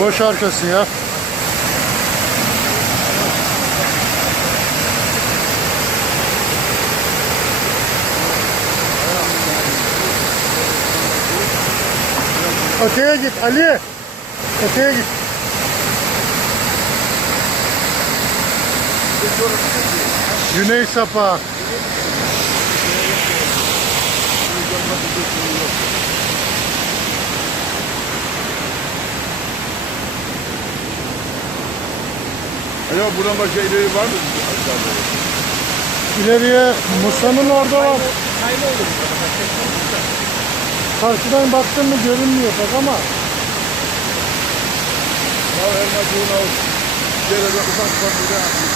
Boş arkası ya. Öteye git Ali. Öteye git. Güney Sapa. Acaba buradan başka ileri var mı? İleriye Musa'nın orada var. Kayma olur. Karşıdan baktın mı görünmüyor pek ama. Ya elma çoğuna olsun. Şöyle bir ufak ufak bir de